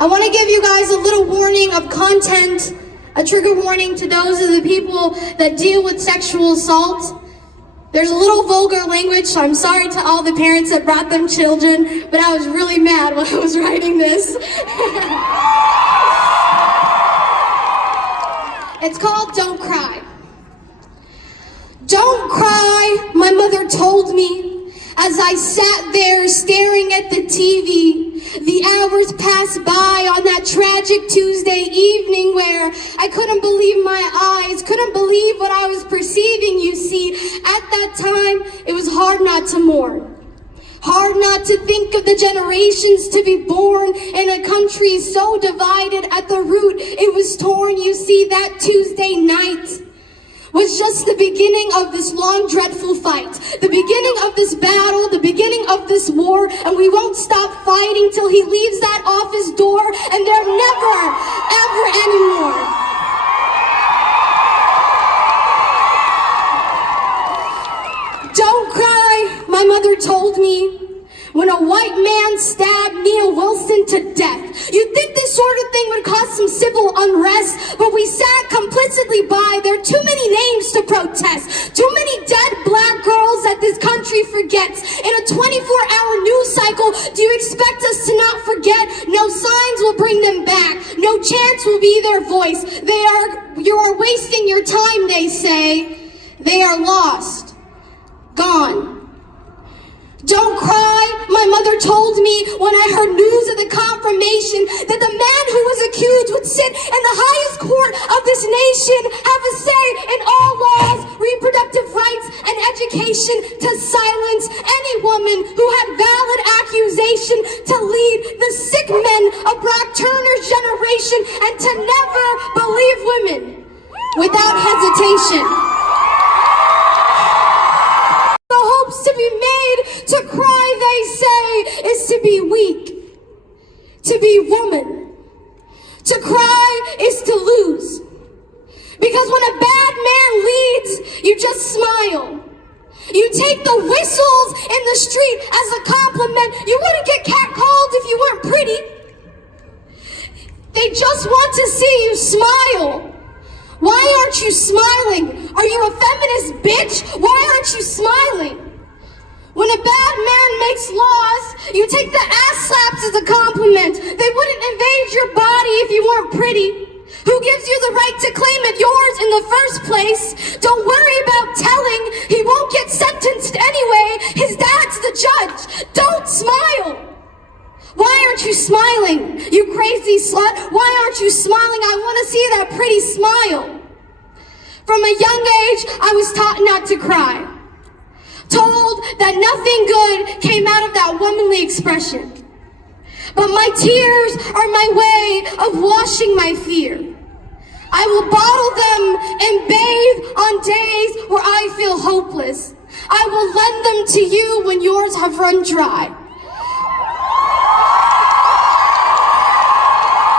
I want to give you guys a little warning of content, a trigger warning to those of the people that deal with sexual assault. There's a little vulgar language, so I'm sorry to all the parents that brought them children, but I was really mad when I was writing this. It's called Don't Cry. Don't cry, my mother told me, as I sat there staring at the TV. The hours passed by on that tragic Tuesday evening where I couldn't believe my eyes, couldn't believe what I was perceiving, you see. At that time, it was hard not to mourn. Hard not to think of the generations to be born in a country so divided at the root. It was torn, you see. That Tuesday night was just the beginning of this long, dreadful fight. The beginning of this battle, the beginning of this war, and we won't stop fighting till he leaves that office door, and there never, ever anymore. Don't cry, my mother told me, when a white man stabbed Neil Wilson to death. You'd think this sort of thing would cause some civil unrest, but we sat complicitly by. There are too many names to protest, too many dead black girls that this country forgets. In a 24-hour news cycle, do you expect us to not forget? No signs will bring them back. No chance will be their voice. You are wasting your time, they say. They are lost, gone. Don't cry, my mother told me when I heard news of the confirmation that the man who was accused would sit in the highest court of this nation, have a say in all laws, reproductive rights, and education, to silence any woman who had valid accusation, to lead the sick men of Black Turner's generation, and to never believe women without hesitation. To be made to cry, they say, is to be weak, to be woman. To cry is to lose. Because when a bad man leads, you just smile. You take the whistles in the street as a compliment. You wouldn't get catcalled if you weren't pretty. They just want to see you smile. Why aren't you smiling? Are you a feminist bitch? Why aren't you smiling? When a bad man makes laws, you take the ass slaps as a compliment. They wouldn't invade your body if you weren't pretty. Who gives you the right to claim it yours in the first place? Don't worry about telling. He won't get sentenced anyway. His dad's the judge. Don't smile. Why aren't you smiling, you crazy slut? Why aren't you smiling? I want to see that pretty smile. From a young age, I was taught not to cry. Told that nothing good came out of that womanly expression. But my tears are my way of washing my fear. I will bottle them and bathe on days where I feel hopeless. I will lend them to you when yours have run dry.